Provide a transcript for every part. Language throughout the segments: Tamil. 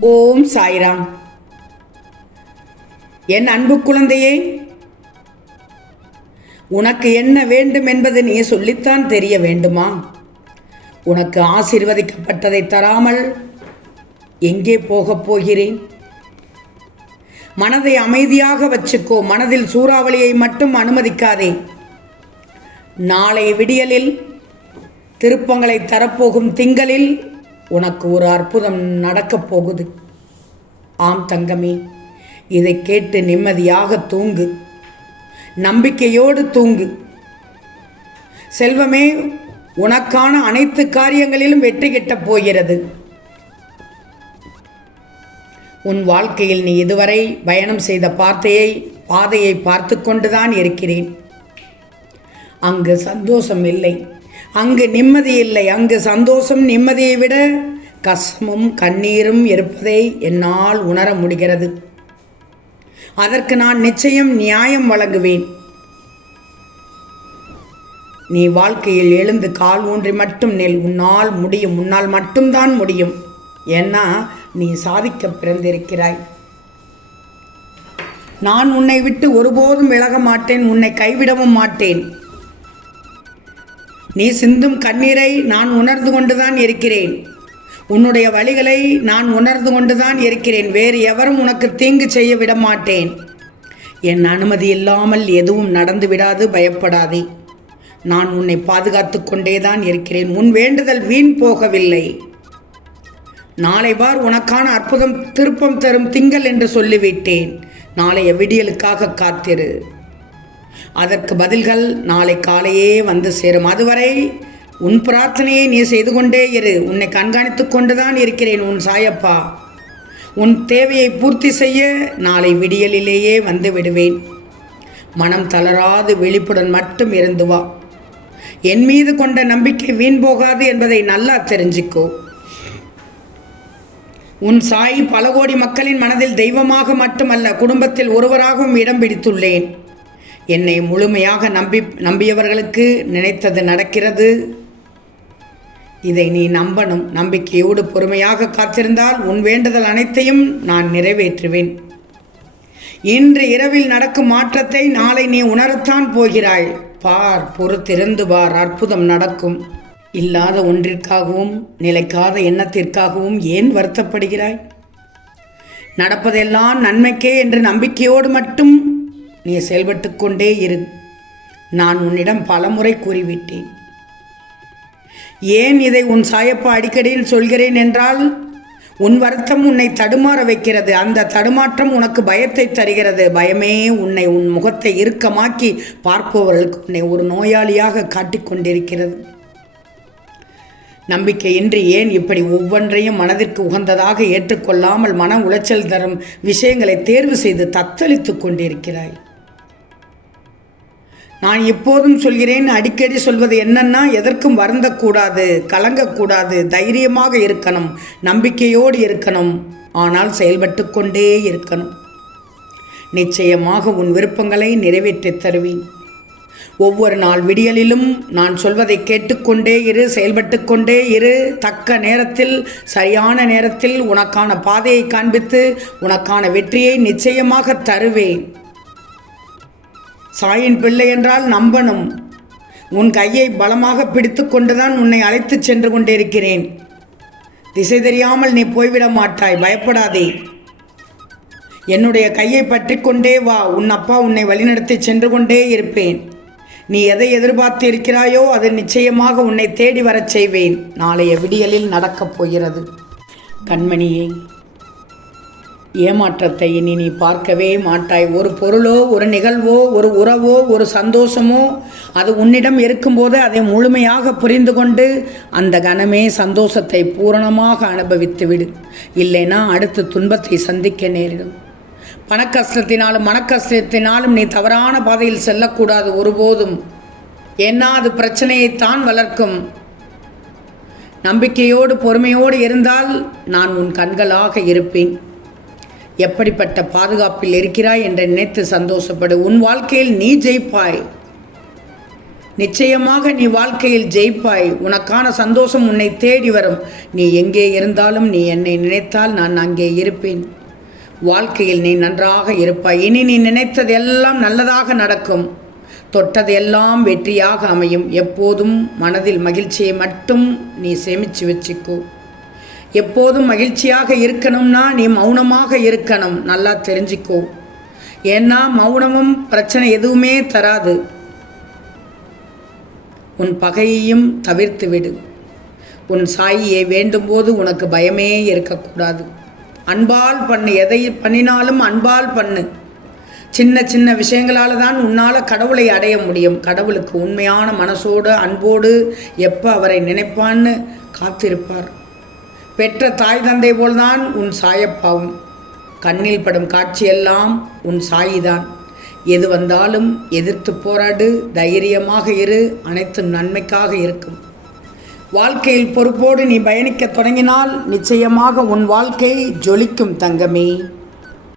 ஓம் சாய்ராம். என் அன்பு குழந்தையே உனக்கு என்ன வேண்டும் என்பது நீ சொல்லித்தான் தெரிய வேண்டுமா? உனக்கு ஆசீர்வதிக்கப்பட்டதை தராமல் எங்கே போகப் போகிறேன்? மனதை அமைதியாக வச்சுக்கோ மனதில் சூறாவளியை மட்டும் அனுமதிக்காதே. நாளை விடியலில் திருப்பங்களை தரப்போகும் திங்களில் உனக்கு ஒரு அற்புதம் நடக்கப் போகுது. ஆம் தங்கமே இதை கேட்டு நிம்மதியாக தூங்கு. நம்பிக்கையோடு தூங்கு. செல்வமே உனக்கான அனைத்து காரியங்களிலும் வெற்றி கிட்டப் போகிறது. உன் வாழ்க்கையில் நீ இதுவரை பயணம் செய்த பார்த்தையை பாதையை பார்த்து கொண்டுதான் இருக்கிறேன். அங்கு சந்தோஷம் இல்லை. அங்கு நிம்மதி இல்லை அங்கு சந்தோஷம் நிம்மதியை விட கஷ்டமும் கண்ணீரும் இருப்பதை என்னால் உணர முடிகிறது. அதற்கு நான் நிச்சயம் நியாயம் வழங்குவேன். நீ வாழ்க்கையில் எழுந்து கால் ஊன்றி மட்டும் நெல் உன்னால் முடியும் உன்னால் மட்டும்தான் முடியும். ஏன்னா நீ சாதிக்க பிறந்திருக்கிறாய். நான் உன்னை விட்டு ஒருபோதும் விலக மாட்டேன் உன்னை கைவிடவும் மாட்டேன். நீ சிந்தும் கண்ணீரை நான் உணர்ந்து கொண்டுதான் இருக்கிறேன். உன்னுடைய வழிகளை நான் உணர்ந்து கொண்டுதான் இருக்கிறேன். வேறு எவரும் உனக்கு தீங்கு செய்ய விட மாட்டேன் என் அனுமதி இல்லாமல் எதுவும் நடந்து விடாது பயப்படாதே. நான் உன்னை பாதுகாத்து கொண்டேதான் இருக்கிறேன். உன் வேண்டுதல் வீண் போகவில்லை. நாளை பார் உனக்கான அற்புதம் திருப்பம் தரும் திங்கள் என்று சொல்லிவிட்டேன். நாளைய விடியலுக்காக காத்திரு. அதற்கு பதில்கள் நாளை காலையே வந்து சேரும். அதுவரை உன் பிரார்த்தனையை நீ செய்து கொண்டே இரு. உன்னை கண்காணித்து கொண்டுதான் இருக்கிறேன் உன் சாயப்பா. உன் தேவையை பூர்த்தி செய்ய நாளை விடியலிலேயே வந்து விடுவேன். மனம் தளராது விழிப்புடன் மட்டும் இருந்து வா. என் மீது கொண்ட நம்பிக்கை வீண் போகாது என்பதை நல்லா தெரிஞ்சுக்கோ. உன் சாய் பல கோடி மக்களின் மனதில் தெய்வமாக மட்டுமல்ல குடும்பத்தில் ஒருவராகவும் இடம் பிடித்துள்ளேன். என்னை முழுமையாக நம்பி நம்பியவர்களுக்கு நினைத்தது நடக்கிறது. இதை நீ நம்பணும். நம்பிக்கையோடு பொறுமையாக காத்திருந்தால் உன் வேண்டுதல் அனைத்தையும் நான் நிறைவேற்றுவேன். இன்று இரவில் நடக்கும் மாற்றத்தை நாளை நீ உணரத்தான் போகிறாய். பார் பொறுத்திருந்து பார். அற்புதம் நடக்கும். இல்லாத ஒன்றிற்காகவும் நிலைக்காத எண்ணத்திற்காகவும் ஏன் வருத்தப்படுகிறாய்? நடப்பதெல்லாம் நன்மைக்கே என்று நம்பிக்கையோடு மட்டும் நீ செயல்பட்டு கொண்டே இரு. நான் உன்னிடம் பலமுறை கூறிவிட்டேன். ஏன் இதை உன் சாயப்பா அடிக்கடியில் சொல்கிறேன் என்றால் உன் வருத்தம் உன்னை தடுமாற வைக்கிறது. அந்த தடுமாற்றம் உனக்கு பயத்தை தருகிறது. பயமே உன்னை உன் முகத்தை இறுக்கமாக்கி பார்ப்பவர்களுக்கு உன்னை ஒரு நோயாளியாக காட்டிக்கொண்டிருக்கிறது நம்பிக்கையின்றி ஏன் இப்படி ஒவ்வொன்றையும் மனதிற்கு உகந்ததாக ஏற்றுக்கொள்ளாமல் மன உளைச்சல் தரும் விஷயங்களை தேர்வு செய்து தத்தளித்து கொண்டிருக்கிறாய்? நான் எப்போதும் சொல்கிறேன் அடிக்கடி சொல்வது என்னன்னா எதற்கும் வருந்தக்கூடாது கலங்கக்கூடாது தைரியமாக இருக்கணும் நம்பிக்கையோடு இருக்கணும் ஆனால் செயல்பட்டு கொண்டே இருக்கணும். நிச்சயமாக உன் விருப்பங்களை நிறைவேற்றித் தருவேன். ஒவ்வொரு நாள் விடியலிலும் நான் சொல்வதை கேட்டுக்கொண்டே இரு செயல்பட்டு கொண்டே இரு. தக்க நேரத்தில் சரியான நேரத்தில் உனக்கான பாதையை காண்பித்து உனக்கான வெற்றியை நிச்சயமாக தருவேன். சாயின் பிள்ளை என்றால் நம்பனும் உன் கையை பலமாக பிடித்து கொண்டுதான் உன்னை அழைத்துச் சென்று கொண்டிருக்கிறேன். திசை தெரியாமல் நீ போய்விட மாட்டாய் பயப்படாதே. என்னுடைய கையை பற்றி கொண்டே வா உன் அப்பா உன்னை வழிநடத்தி சென்று கொண்டே இருப்பேன். நீ எதை எதிர்பார்த்து இருக்கிறாயோ அது நிச்சயமாக உன்னை தேடி வரச் செய்வேன். நாளைய விடியலில் நடக்கப் போகிறது. கண்மணியே ஏமாற்றத்தை இனி நீ பார்க்கவே மாட்டாய். ஒரு பொருளோ ஒரு நிகழ்வோ ஒரு உறவோ ஒரு சந்தோஷமோ அது உன்னிடம் இருக்கும்போது அதை முழுமையாக புரிந்து கொண்டு அந்த கணமே சந்தோஷத்தை பூரணமாக அனுபவித்து விடு. இல்லைனா அடுத்து துன்பத்தை சந்திக்க நேரிடும். பணக்கஷ்டத்தினாலும் மனக்கஷ்டத்தினாலும் நீ தவறான பாதையில் செல்லக்கூடாது ஒருபோதும். ஏன்னா அது பிரச்சனையைத்தான் வளர்க்கும். நம்பிக்கையோடு பொறுமையோடு இருந்தால் நான் உன் கண்களாக இருப்பேன். எப்படிப்பட்ட பாதுகாப்பில் இருக்கிறாய் என்று நினைத்து சந்தோஷப்படு. உன் வாழ்க்கையில் நீ ஜெயிப்பாய். நிச்சயமாக நீ வாழ்க்கையில் ஜெயிப்பாய். உனக்கான சந்தோஷம் உன்னை தேடி வரும். நீ எங்கே இருந்தாலும் நீ என்னை நினைத்தால் நான் அங்கே இருப்பேன். வாழ்க்கையில் நீ நன்றாக இருப்பாய். இனி நீ நினைத்தது எல்லாம் நல்லதாக நடக்கும். தொட்டது எல்லாம் வெற்றியாக அமையும். எப்போதும் மனதில் மகிழ்ச்சியை மட்டும் நீ சேமித்து வச்சுக்கோ. எப்போதும் மகிழ்ச்சியாக இருக்கணும்னா நீ மௌனமாக இருக்கணும். நல்லா தெரிஞ்சுக்கோ. ஏன்னா மௌனமும் பிரச்சனை எதுவுமே தராது. உன் பகையையும் தவிர்த்து விடு. உன் சாயியை வேண்டும்போது உனக்கு பயமே இருக்கக்கூடாது. அன்பால் பண்ணு. எதை பண்ணினாலும் அன்பால் பண்ணு. சின்ன சின்ன விஷயங்களால் தான் உன்னால் கடவுளை அடைய முடியும். கடவுளுக்கு உண்மையான மனசோடு அன்போடு எப்போ அவரை நினைப்பான்னு காத்திருப்பார். பெற்ற தாய் தந்தை போல்தான் உன் சாயப்பாவும். கண்ணில் படும் காட்சியெல்லாம் உன் சாயிதான். எது வந்தாலும் எதிர்த்து போராடு தைரியமாக இரு அனைத்தும் நன்மைக்காக இருக்கும். வாழ்க்கையில் பொறுப்போடு நீ பயணிக்க தொடங்கினால் நிச்சயமாக உன் வாழ்க்கை ஜொலிக்கும் தங்கமே.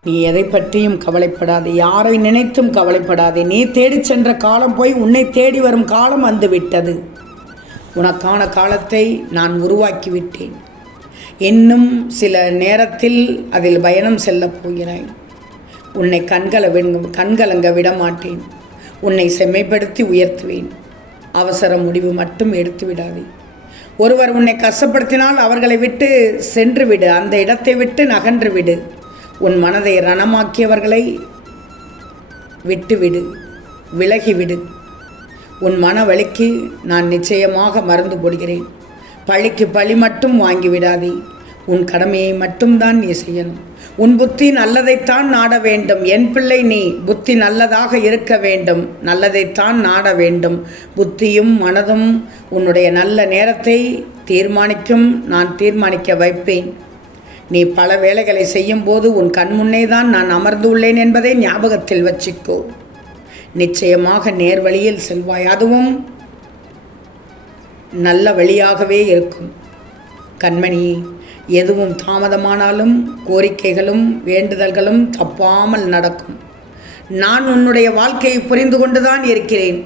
நீ எதை பற்றியும் கவலைப்படாதே யாரை நினைத்தும் கவலைப்படாதே. நீ தேடிச் சென்ற காலம் போய் உன்னை தேடி வரும் காலம் வந்துவிட்டது. உனக்கான காலத்தை நான் உருவாக்கிவிட்டேன். இன்னும் சில நேரத்தில் அதில் பயணம் செல்லப் போகிறாய். உன்னை கண்கல கண்கலங்க விட மாட்டேன் உன்னை செம்மைப்படுத்தி உயர்த்துவேன். அவசர முடிவு மட்டும் எடுத்து விடாதே. ஒருவர் உன்னை கஷ்டப்படுத்தினால் அவர்களை விட்டு சென்று விடு. அந்த இடத்தை விட்டு நகன்று விடு. உன் மனதை ரணமாக்கியவர்களை விட்டுவிடு விலகிவிடு உன் மன வலிக்கு நான் நிச்சயமாக மறந்து போடுகிறேன். பழிக்கு பழி மட்டும் வாங்கிவிடாதே. உன் கடமையை மட்டும்தான் நீ செய்யணும். உன் புத்தி நல்லதைத்தான் நாட வேண்டும். என் பிள்ளை நீ புத்தி நல்லதாக இருக்க வேண்டும். நல்லதைத்தான் நாட வேண்டும். புத்தியும் மனதும் உன்னுடைய நல்ல நேரத்தை தீர்மானிக்கும். நான் தீர்மானிக்க வைப்பேன். நீ பல வேலைகளை செய்யும்போது உன் கண்முன்னே தான் நான் அமர்ந்து உள்ளேன் என்பதை ஞாபகத்தில் வச்சுக்கோ. நிச்சயமாக நேர்வழியில் செல்வாய். அதுவும் நல்ல வழியாகவே இருக்கும். கண்மணி எதுவும் தாமதமானாலும் கோரிக்கைகளும் வேண்டுதல்களும் தப்பாமல் நடக்கும். நான் உன்னுடைய வாழ்க்கையை புரிந்து கொண்டுதான் இருக்கிறேன்.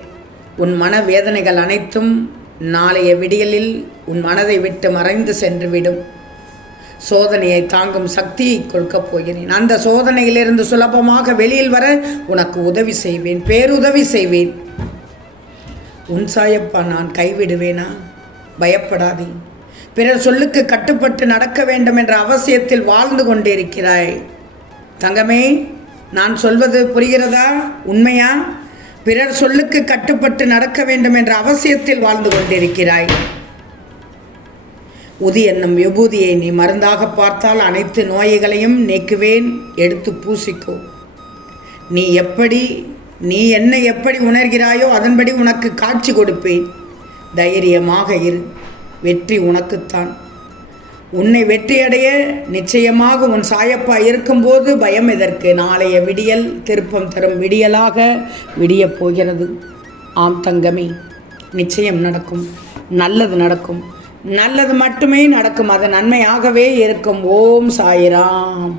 உன் மன வேதனைகள் அனைத்தும் நாளைய விடியலில் உன் மனதை விட்டு மறைந்து சென்றுவிடும். சோதனையை தாங்கும் சக்தியை கொடுக்கப் போகிறேன். அந்த சோதனையிலிருந்து சுலபமாக வெளியில் வர உனக்கு உதவி செய்வேன் பேருதவி செய்வேன். உன் சாயப்பா நான் கைவிடுவேனா? பயப்படாதே. பிறர் சொல்லுக்கு கட்டுப்பட்டு நடக்க வேண்டும் என்ற அவசியத்தில் வாழ்ந்து கொண்டிருக்கிறாய். தங்கமே நான் சொல்வது புரிகிறதா? உண்மையா? பிறர் சொல்லுக்கு கட்டுப்பட்டு நடக்க வேண்டும் என்ற அவசியத்தில் வாழ்ந்து கொண்டிருக்கிறாய். உதி என்னும் விபூதியை நீ மருந்தாக பார்த்தால் அனைத்து நோய்களையும் நீக்குவேன். எடுத்து பூசிக்கோ. நீ எப்படி நீ என்னை எப்படி உணர்கிறாயோ அதன்படி உனக்கு காட்சி கொடுப்பேன். தைரியமாக இரு. வெற்றி உனக்குத்தான். உன்னை வெற்றியடைய நிச்சயமாக உன் சாயப்பா இருக்கும்போது பயம் எதற்கு? நாளைய விடியல் திருப்பம் தரும் விடியலாக விடியப் போகிறது. ஆம் தங்கமே நிச்சயம் நடக்கும். நல்லது நடக்கும். நல்லது மட்டுமே நடக்கும். அது நன்மையாகவே இருக்கும். ஓம் சாயிராம்.